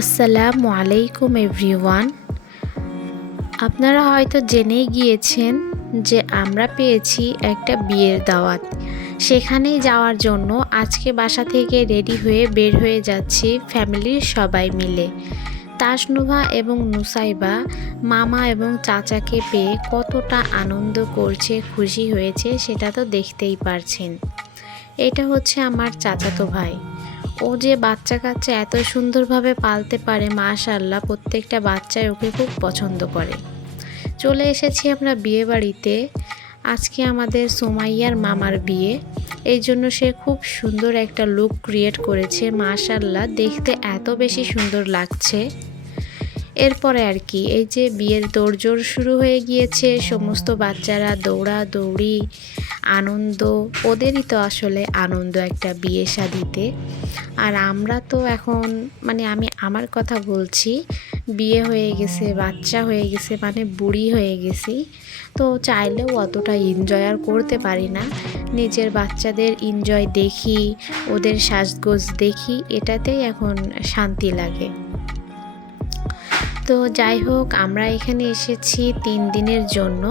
আসসালামু আলাইকুম এভরিওয়ান। আপনারা হয়তো জেনেই গিয়েছেন যে আমরা পেয়েছি একটা বিয়ের দাওয়াত। সেখানেই যাওয়ার জন্য আজকে বাসা থেকে রেডি হয়ে বের হয়ে যাচ্ছি ফ্যামিলির সবাই মিলে। তাসনুভা এবং নুসাইবা মামা এবং চাচাকে পেয়ে কতটা আনন্দ করছে, খুশি হয়েছে সেটা তো দেখতেই পারছেন। এটা হচ্ছে আমার চাচাতো ভাই। ও যে বাচ্চা কাচ্চা এত সুন্দরভাবে পালতে পারে, মাশাআল্লাহ, প্রত্যেকটা বাচ্চাই ওকে খুব পছন্দ করে। চলে এসেছি আমরা বিয়ে বাড়িতে। আজকে আমাদের সুমাইয়ার মামার বিয়ে, এই জন্য সে খুব সুন্দর একটা লুক ক্রিয়েট করেছে। মাশাআল্লাহ, দেখতে এত বেশি সুন্দর লাগছে। এরপরে আর কি, এই যে বিয়ের তোড়জোড় শুরু হয়ে গিয়েছে, সমস্ত বাচ্চারা দৌড়াদৌড়ি, আনন্দ, ওদেরই তো আসলে আনন্দ একটা বিয়ে শাদিতে। আর আমরা তো এখন আমি আমার কথা বলছি, বিয়ে হয়ে গেছে, বাচ্চা হয়ে গেছে, বুড়ি হয়ে গেছি, তো চাইলেও অতটা এনজয় আর করতে পারি না। নিজের বাচ্চাদের এনজয় দেখি, ওদের সাজগোজ দেখি, এটাতেই এখন শান্তি লাগে। তো যাই হোক, আমরা এখানে এসেছি 3 দিনের জন্য,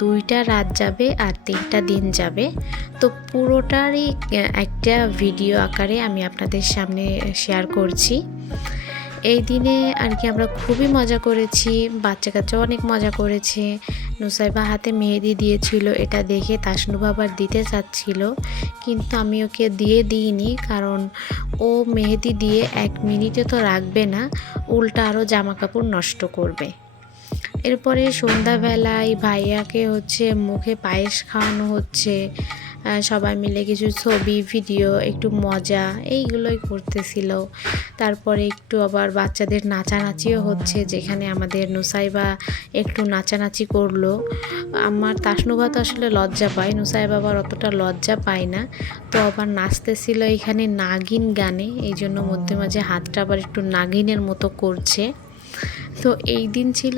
2টা রাত যাবে আর 3টা দিন যাবে। তো পুরোটারই একটা ভিডিও আকারে আমি আপনাদের সামনে শেয়ার করছি। এই দিনে আর কি আমরা খুবই মজা করেছি, বাচ্চা কাচ্চা অনেক মজা করেছে। নুসাইবা হাতে মেহেদি দিয়েছিল, এটা দেখে তাসনুভা আবার দিতে চাচ্ছিল, কিন্তু আমি ওকে দিইনি, কারণ ও মেহেদি দিয়ে 1 মিনিটে তো রাখবে না, উল্টা আরও জামা কাপড় নষ্ট করবে। এরপরে সন্ধ্যাবেলায় ভাইয়াকে মুখে পায়েস খাওয়ানো হচ্ছে, সবাই মিলে কিছু ছবি ভিডিও, একটু মজা, এইগুলোই করতেছিল। তারপরে একটু আবার বাচ্চাদের নাচানাচিও হচ্ছে, যেখানে আমাদের নুসাইবা একটু নাচানাচি করলো। আমার তাসনুভা তো আসলে লজ্জা পায়, নুসাইবা আবার অতটা লজ্জা পায় না, তো আবার নাচতেছিল এখানে নাগিন গানে, এই জন্য মধ্যে মাঝে হাতটা আবার একটু নাগিনের মতো করছে। তো এই দিন ছিল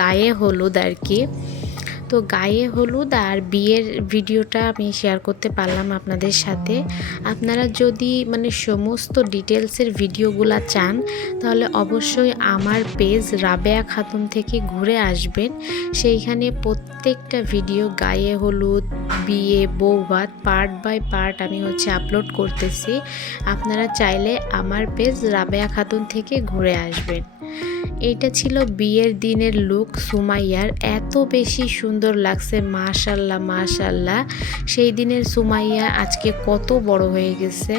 গায়ে হলুদ আর কি। তো গায়ে হলুদ আর বিয়ের ভিডিওটা আমি শেয়ার করতে পারলাম আপনাদের সাথে। আপনারা যদি সমস্ত ডিটেলসের ভিডিওগুলো চান, তাহলে অবশ্যই আমার পেজ রাবেয়া খাতুন থেকে ঘুরে আসবেন। সেইখানে প্রত্যেকটা ভিডিও, গায়ে হলুদ, বিয়ে, বৌভাত, পার্ট বাই পার্ট আমি আপলোড করতেছি। আপনারা চাইলে আমার পেজ রাবেয়া খাতুন থেকে ঘুরে আসবেন। এইটা ছিল বিয়ের দিনের লুক সুমাইয়ার, এত বেশি সুন্দর লাগছে, মাশাআল্লাহ মাশাআল্লাহ। সেই দিনের সুমাইয়া আজকে কত বড় হয়ে গেছে।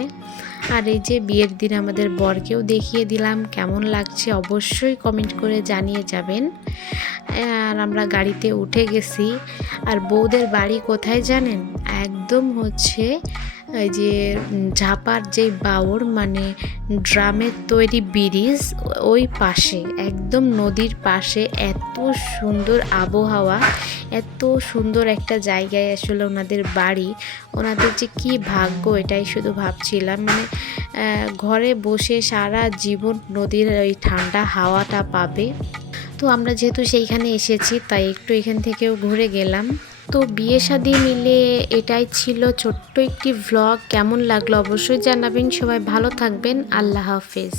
আর এই যে বিয়ের দিন আমাদের বরকেও দেখিয়ে দিলাম, কেমন লাগছে অবশ্যই কমেন্ট করে জানিয়ে যাবেন। আর আমরা গাড়িতে উঠে গেছি। আর বউদের বাড়ি কোথায় জানেন? একদম এই যে ঝাপার যে বাওর, ড্রামের তৈরি ব্রিজ, ওই পাশে, একদম নদীর পাশে। এত সুন্দর আবহাওয়া, এত সুন্দর একটা জায়গায় আসলে ওনাদের বাড়ি। ওনাদের যে কি ভাগ্য, এটাই শুধু ভাবছিলাম। ঘরে বসে সারা জীবন নদীর ওই ঠান্ডা হাওয়াটা পাবে। তো আমরা যেহেতু সেইখানে এসেছি, তাই একটু এখান থেকেও ঘুরে গেলাম। তো বিয়ে শাদী মিলে এটাই ছিল ছোট্ট একটি ভ্লগ। কেমন লাগলো অবশ্যই জানাবেন। সবাই ভালো থাকবেন। আল্লাহ হাফেজ।